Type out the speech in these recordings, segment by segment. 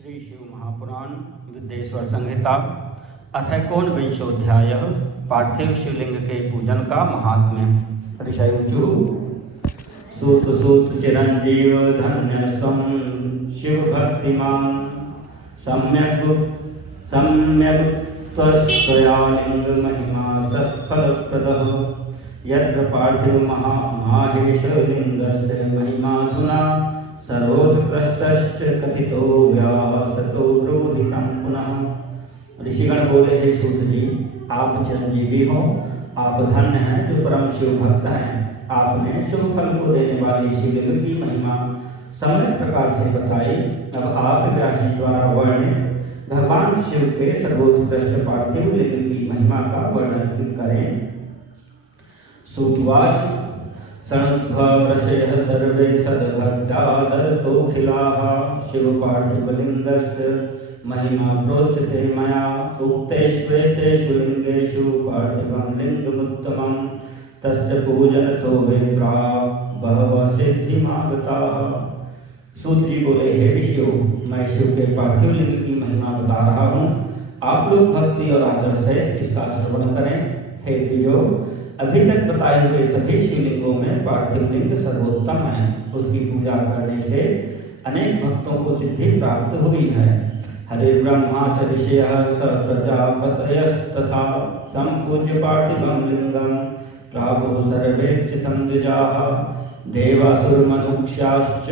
श्री शिव महापुराण विद्येश्वर संहिता अथ एकोनविंशोऽध्याय पार्थिव शिवलिंग के पूजन का महात्म्य। ऋषयुजु सूत सूत चिरंजीव धन्य स्वं शिव भक्तिमान सम्यक सम्यक त्वया लिंग महिमा सत्फलप्रदः यत्र पार्थिव महामाहेश लिंगस्य महिमाधुना सर्वोत्कृष्टश्च कथितो व्यासतो ब्रूहितं पुनः। ऋषिगण बोले, हे सूत जी, आप चिरंजीवी हो, आप धन्य हैं जो परम शिव भक्त हैं। आपने शुभ फल को देने वाली शिवलिंग की महिमा सम्यक प्रकार से बताई। अब आप व्यास जी द्वारा वर्णित भगवान शिव के सर्वोत्कृष्ट पार्थिव लिंग की महिमा का वर्णन करें। सूतवाच सन्ध्ववृषयः सर्वे सद्भक्त्यादरतोऽखिलाः शिवपार्थिवलिङ्गस्य महिमा प्रोच्यते मया उक्तेष्वेतेषु लिङ्गेषु पार्थिवं लिङ्गमुत्तमं तस्य पूजनतो विप्रा बहवः सिद्धिमागताः। सूत जी बोले, हे ऋषियों, मैं शिव के पार्थिव लिंग की महिमा बता रहा हूँ। आप लोग भक्ति और आदर से इसका श्रवण करें। हे द्विजों, अभी तक बताए हुए सभी शिवलिंगों में पार्थिव लिंग सर्वोत्तम है। उसकी पूजा करने से अनेक भक्तों को सिद्धि प्राप्त हुई है। हरे ब्रह्मा च ऋषयः स प्रजापतयस्तथा सम्पूज्य पार्थिवं लिंगं प्राहुः सर्वेक्षितं द्विजाः देवासुरमनुष्याश्च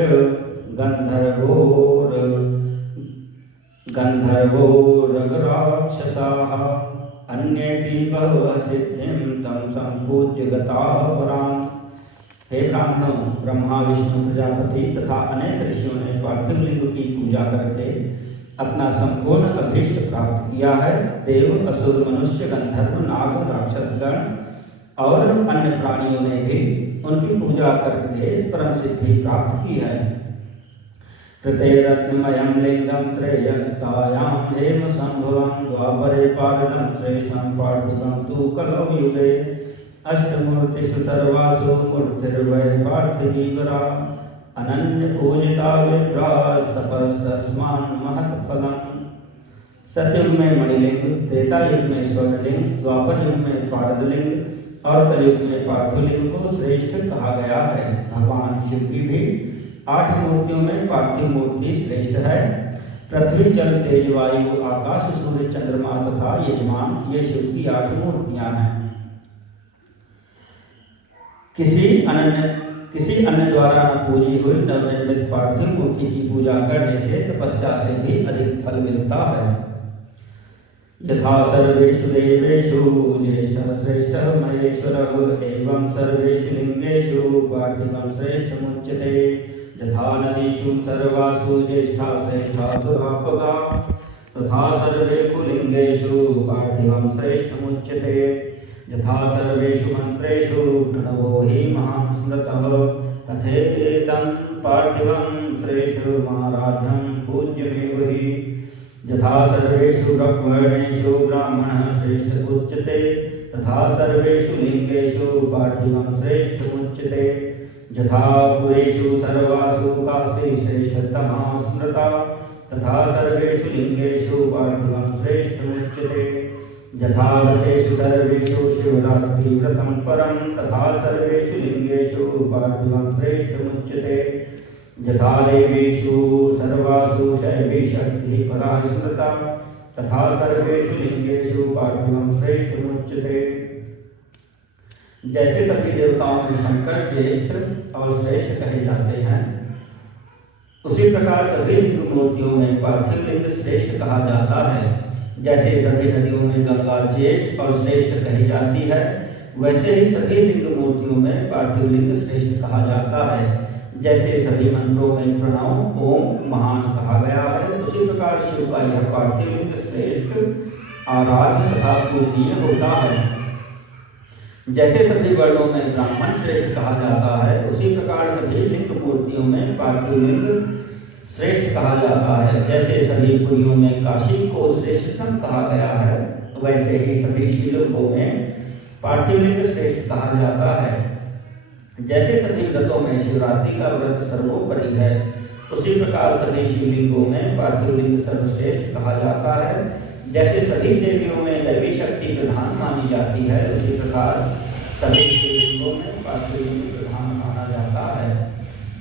गन्धर्वोरगराक्षसाः अन्येपि बहवः सिद्धिं तं सम्पूज्य गताः पराम्। हे ब्राह्मणों, ब्रह्मा विष्णु प्रजापति तथा अनेक ऋषियों ने पार्थिव लिंग की पूजा करके अपना संपूर्ण अभीष्ट प्राप्त किया है। देव, असुर, मनुष्य, गंधर्व, नाग, राक्षसगण और अन्य प्राणियों ने भी उनकी पूजा करके परम सिद्धि प्राप्त की है। कृतेरत्नमयं लिंगं त्रय्यतायां हेम संभवं द्वापरे पालनं श्रेष्ठं पार्थिवं तु कलौ युगे अष्टमूर्तिषु सर्वासु मूर्तिर्वै पार्थिवीवरा अनन्यपूजिता विप्रास्तपस्तस्मान् महत्फलम्। सतयुग में मणिलिंग, त्रेता युग में स्वर्णलिंग, द्वापर युग में पारदलिंग और कलयुग में पार्थिवलिंग को श्रेष्ठ कहा गया है। भगवान शिव की भी 8 मूर्तियों में पार्थिव मूर्ति श्रेष्ठ है। पृथ्वी, जल, तेज, वायु, आकाश, सूर्य, चंद्रमा तथा यजमान, ये शिव की 8 मूर्तियां हैं। किसी अन्य द्वारा न पूजी हुई नवनिर्मित पार्थिव मूर्ति की पूजा करने से तपस्या से भी अधिक फल मिलता है। यथा सर्वेषु देवेषु ज्येष्ठः श्रेष्ठः महेश्वरः एवं सर्वेषु लिंगेषु पार्थिवं श्रेष्ठमुच्यते। यथा नदीषु सर्वासु ज्येष्ठा श्रेष्ठा सुरापदा तथा सर्वेषु लिंगेषु पार्थिवं श्रेष्ठमुच्यते। यथा सर्वेषु मंत्रेषु प्रणवो हि महान् स्मृतः तथेदं पार्थिवं श्रेष्ठमाराध्यं पूज्यमेव हि। यथा सर्वेषु ब्रह्मवर्णेषु ब्राह्मणः श्रेष्ठ उच्यते तथा सर्वेषु लिंगेषु पार्थिवं श्रेष्ठमुच्यते। यथा पुरेषु सर्वासु काशी श्रेष्ठतमा स्मृता तथा सर्वेषु लिंगेषु पार्थिवं श्रेष्ठमुच्यते। यथा व्रतेषु सर्वेषु शिवरात्रिव्रतं परं तथा सर्वेषु लिंगेषु पार्थिवं श्रेष्ठमुच्यते। यथा देवीषु सर्वासु शैवी शक्तिः परा स्मृता तथा सर्वेषु लिंगेषु पार्थिवं श्रेष्ठमुच्यते। जैसे सभी देवताओं में शंकर ज्येष्ठ और श्रेष्ठ कहे जाते हैं, उसी प्रकार सभी लिंग मूर्तियों में पार्थिव लिंग श्रेष्ठ कहा जाता है। जैसे सभी नदियों में गंगा ज्येष्ठ और श्रेष्ठ कही जाती है, वैसे ही सभी लिंग मूर्तियों में पार्थिव लिंग श्रेष्ठ कहा जाता है। जैसे सभी मंत्रों में प्रणव ओम महान कहा गया है, उसी प्रकार शिव का यह पार्थिव लिंग श्रेष्ठ आराध्य तथा पूजनीय होता है। जैसे सभी वर्णों में ब्राह्मण श्रेष्ठ कहा जाता है, उसी प्रकार सभी लिंग मूर्तियों में पार्थिव लिंग श्रेष्ठ कहा जाता है। जैसे सभी पुरियों में काशी को श्रेष्ठतम कहा गया है, वैसे ही सभी शिवलिंगों में पार्थिव लिंग श्रेष्ठ कहा जाता है। जैसे सभी व्रतों में शिवरात्रि का व्रत सर्वोपरि है, उसी प्रकार सभी शिवलिंगों में पार्थिव लिंग सर्वश्रेष्ठ कहा जाता है। जैसे सभी देवियों में दैवी शक्ति प्रधान मानी जाती है, उसी प्रकार सभी शिवलिंगों में पार्थिव लिंग प्रधान माना जाता है।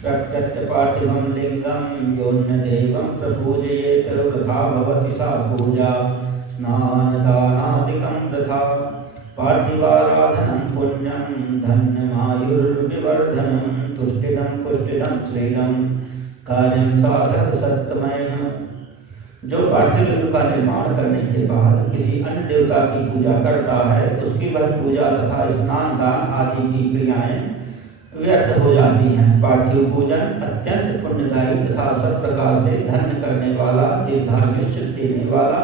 प्रत्यक्ष पार्थिवं लिंगं योन्य देवं प्रपूजयेत वृथा भवति सा पूजा स्नानदानादिकं वृथा। पार्थिवाराधनं पुण्यं धन्यमायुर्विवर्धनं तुष्टिदं पुष्टिदं श्रीदं कार्यं साधक सत्यमयः। जो पार्थिव लिंग का निर्माण करने के बाद किसी अन्य देवता की पूजा करता है, उसकी वह पूजा तथा स्नान दान आदि की क्रियाएं व्यर्थ हो जाती हैं। पार्थिव पूजन अत्यंत पुण्यदायी तथा सब प्रकार से धन्य करने वाला, दीर्घायुष्य देने वाला,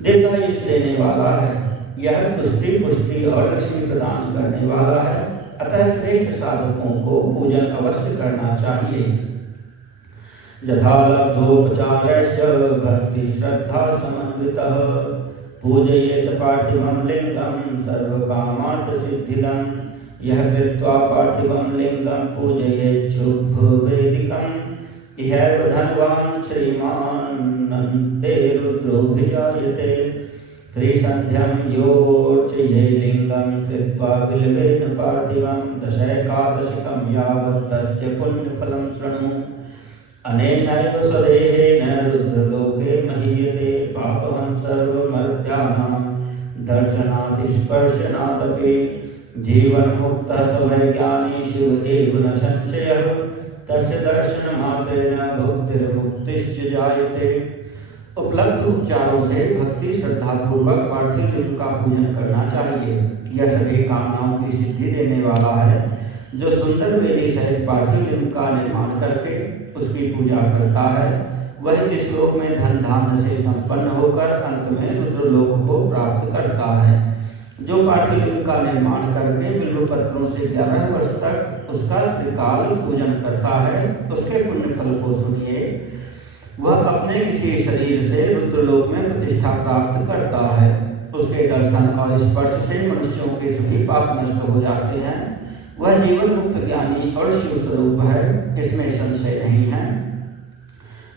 दीर्घायुष्य देने वाला है। यह तुष्टि पुष्टि और लक्ष्मी प्रदान करने वाला है। अतः श्रेष्ठ साधकों को पूजन अवश्य करना चाहिए। यथा लब्धोपचारश्च भक्ति श्रद्धा समन्वितः पूजयेत पार्थिवं लिंगं सर्वकामार्थ सिद्धिदं। यह कृत्वा पार्थिवं लिंगं पूजयेत् शुभवेदिकं इहैव धनवान् श्रीमान्नन्ते रुद्रोऽभिजायते। त्रिसन्ध्यं योऽर्चये लिंगं कृत्वा बिल्वेन पार्थिवं दशैकादशिकं यावत् तस्य पुण्यफलं शृणु। अनेनैव स्वदेहेन रुद्रलोके महीयते पापहं सर्वमर्त्यानां दर्शनादिस्पर्शनादपि। जीवन्मुक्तः स वैज्ञानी शिव एव न संशयः तस्य दर्शनमात्रेण भुक्तिर्मुक्तिश्च जायते। उपलब्ध उपचारों से भक्ति श्रद्धापूर्वक पार्थिव लिंग का पूजन करना चाहिए। यह सभी कामनाओं की सिद्धि देने वाला है। जो सुंदर वेदी सहित पार्थिव लिंग का निर्माण करके उसकी पूजा करता है, वह इस लोक में धन धान्य से संपन्न होकर अंत में रुद्रलोक को प्राप्त करता है। जो पार्थिव लिंग का निर्माण करके बिल्व पत्रों से 11 वर्ष तक उसका त्रिकाल पूजन करता है, उसके पुण्य फल को सुनिए। वह अपने किसी शरीर से रुद्रलोक में प्रतिष्ठा प्राप्त करता है। उसके दर्शन और स्पर्श से मनुष्यों के सभी पाप नष्ट हो जाते हैं। वह जीवन मुक्त ज्ञानी और शिव स्वरूप है, इसमें संशय नहीं है।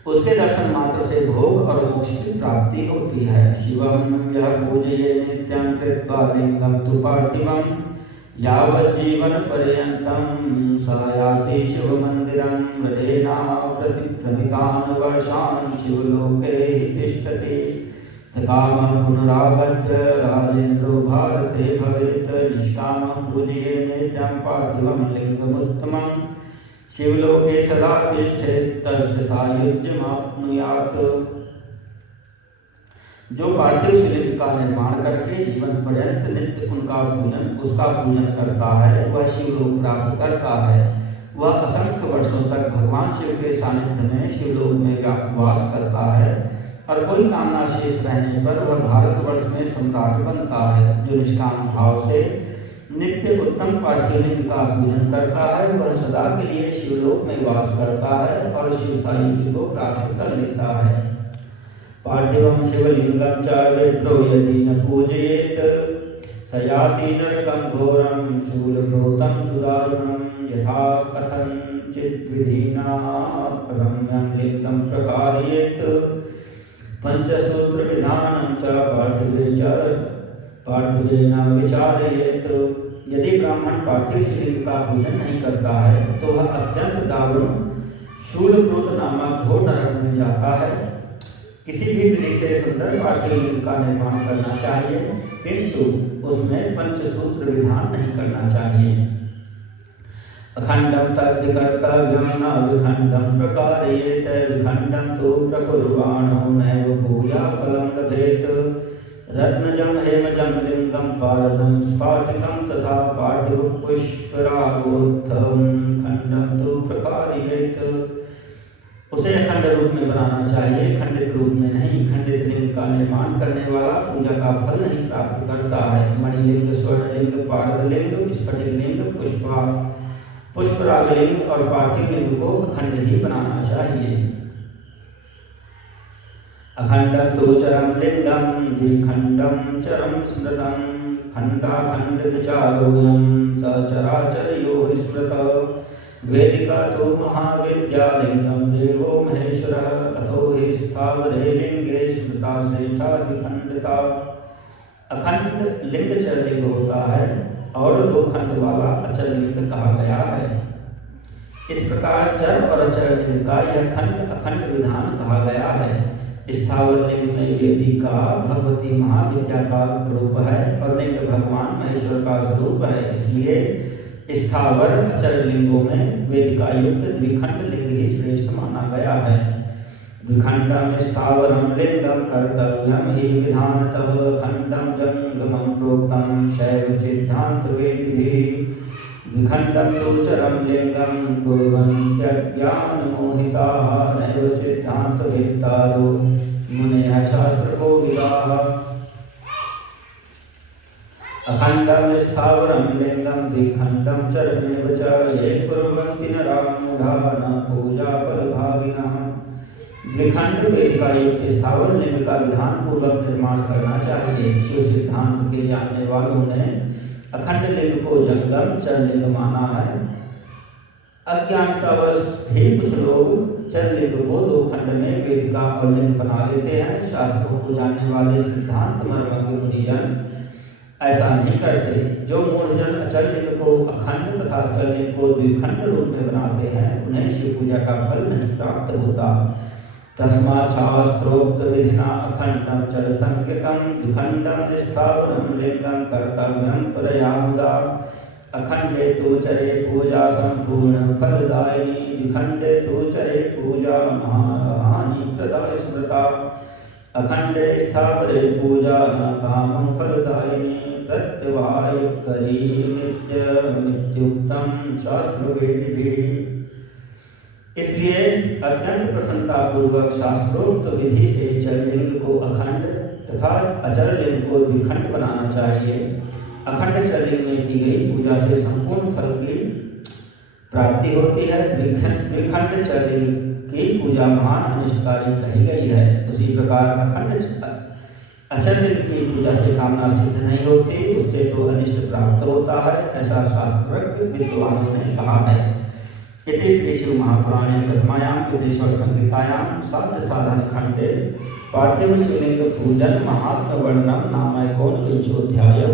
उसके दर्शन मात्र से भोग और मोक्ष की प्राप्ति होती है। शिवम यह पूजये नित्यं कृत्वा लिंगं तु पार्थिवं यावज्जीवन पर्यन्तं स याति शिव मंदिरं हृदेना प्रतिप्रमितान् वर्षान् शिवलोके तिष्ठति। सकामः पुनरागत्य राजेन्द्रो भारते भवेत् निष्कामः पूजये नित्यं पार्थिवं लिंगमुत्तमं शिवलोके सदा तिष्ठेत् तस्य सायुज्यमाप्नुयात्। जो पार्थिव शिवलिंग का निर्माण करके जीवन पर्यंत नित्य उसका पूजन करता है, वह शिवलोक प्राप्त करता है। वह असंख्य वर्षों तक भगवान शिव के सानिध्य में शिवलोक में वास करता है और कोई कामना शेष रहने पर वह भारतवर्ष में सम्राट बनता है। जो निष्काम भाव से नित्य उत्तम पार्थिव लिंग का पूजन करता है, वह सदा के लिए शिवलोक में वास करता है और शिव सायुज्य को प्राप्त कर लेता है। पार्थिवं शिवलिंगं च विप्रो यदि न पूजयेत् स याति नरकं घोरं शूलभूतं सुदारुणं। यथा कथञ्चित् विधिना रम्यं लिंगं प्रकारयेत् पंचसूत्रविधानं च पार्थिवेन विचारयेत्। यदि ब्राह्मण पार्थिव शिवलिंग का पूजन नहीं करता है, तो वह अत्यंत दारुण शूलभूत नामक घोर नरक में जाता है। किसी भी विधि से सुंदर पार्थिव लिंग का निर्माण करना चाहिए, किंतु उसमें पंचसूत्र विधान नहीं करना चाहिए। अखंडं तद्विकर्तव्यं न विखंडं प्रकारयेत् विखंडं तु प्रकुर्वाणो नैव भूयाफलं लभेत्। रत्नजं हेमजं लिंगं पारदं स्फाटिकं तथा पार्थिव पुष्परागोत्थं खंडं तु प्रकारयेत्। उसे अखंड रूप में बनाना चाहिए, खंडित रूप में नहीं। खंडित लिंग का निर्माण करने वाला पूजा का फल नहीं प्राप्त करता है। मणिलिंग, स्वर्णलिंग, पारदलिंग, स्फटिकलिंग, पुष्परागलिंग और पार्थिव लिंग को अखंड ही बनाना चाहिए। अखंडं तु चरं लिंगं द्विखंडं चरं स्मृतं खंडाखंड विचारोऽयं सचराचर यो हि स्मृतः। वेदिका तो महाविद्यालिंगम देवो महेश्वरः अथो हि स्थावरे लिंगे स्मृता श्रेष्ठा विखंडिता। अखंड लिंग चर लिंग होता है और दो खंड वाला अचर लिंग कहा गया है। इस प्रकार चर और अचर लिंग का यह खंड अखंड विधान कहा गया है। स्थावर लिंग में वेदिका भगवती महाविद्या का स्वरूप है और लिंग भगवान महेश्वर का स्वरूप है। इसलिए स्थावर अचर लिंगों में वेदिका युक्त द्विखंड लिंग ही श्रेष्ठ माना गया है। द्विखंडम स्थावरम लिंगम कर्तव्यम ही विधानतः खंडम जंगमम प्रोक्तम शैव सिद्धांत वेदिभिः। द्विखंडम तु चरम लिंगम कुर्वन्त्यज्ञान मोहिताः नैव सिद्धांत वित्तारो मुनयः शास्त्रकोविदाः। अखंडम स्थावरम लिंगम द्विखंडम चरमेव च ये कुर्वन्ति नराः मूढाः न पूजा फलभागिनः। द्विखंड वेदिका युक्त स्थावर लिंग का विधान पूर्वक निर्माण करना चाहिए। शिव सिद्धांत के जानने वालों ने अखंड लिंग को जंगम चर लिंग माना है। अज्ञानतावश ही कुछ लोग चर लिंग को दो खंड में वेदिका और लिंग बना लेते हैं। शास्त्रों को जानने वाले सिद्धांत मर्मज्ञ मुनिजन ऐसा नहीं करते। जो मूढ़जन अचर लिंग को अखंड तथा अचर लिंग को द्विखंड रूप में बनाते हैं उन्हें शिव पूजा का फल नहीं प्राप्त होता। तस्मात् शास्त्रोक्त विधिना अखंडम चर संकेतम द्विखंडम स्थावरम लिंगम कर्तव्यम परया मुदा। अखंडे तु चरे पूजा संपूर्ण फलदायिनी द्विखंडे तु चरे पूजा महाहानि प्रदा स्मृता। अखंडे स्थावरे पूजा न कामं फलदायिनी प्रत्यवायुकरी नित्यमित्युक्तं शास्त्रवेदिभिः। इसलिए अत्यंत प्रसन्नता पूर्वक शास्त्रोक्त विधि से चर लिंग को अखंड तथा अचर लिंग को द्विखंड बनाना चाहिए। अखंड चर लिंग में की गई पूजा से संपूर्ण फल की प्राप्ति होती है। द्विखंड चर लिंग की पूजा महान अनिष्टकारी कही गई है। उसी प्रकार अखंड अचर लिंग की पूजा से कामना सिद्ध नहीं होती, उससे तो अनिष्ट प्राप्त होता है, ऐसा शास्त्रज्ञ विद्वानों ने कहा है। इति श्री शिव महापुराणे प्रथमायां युद्धेश्वर संहितायां साध्य साधन खंडे पार्थिव शिवलिंग पूजन महात्म वर्णनम नाम एकोनविंशोऽध्यायः।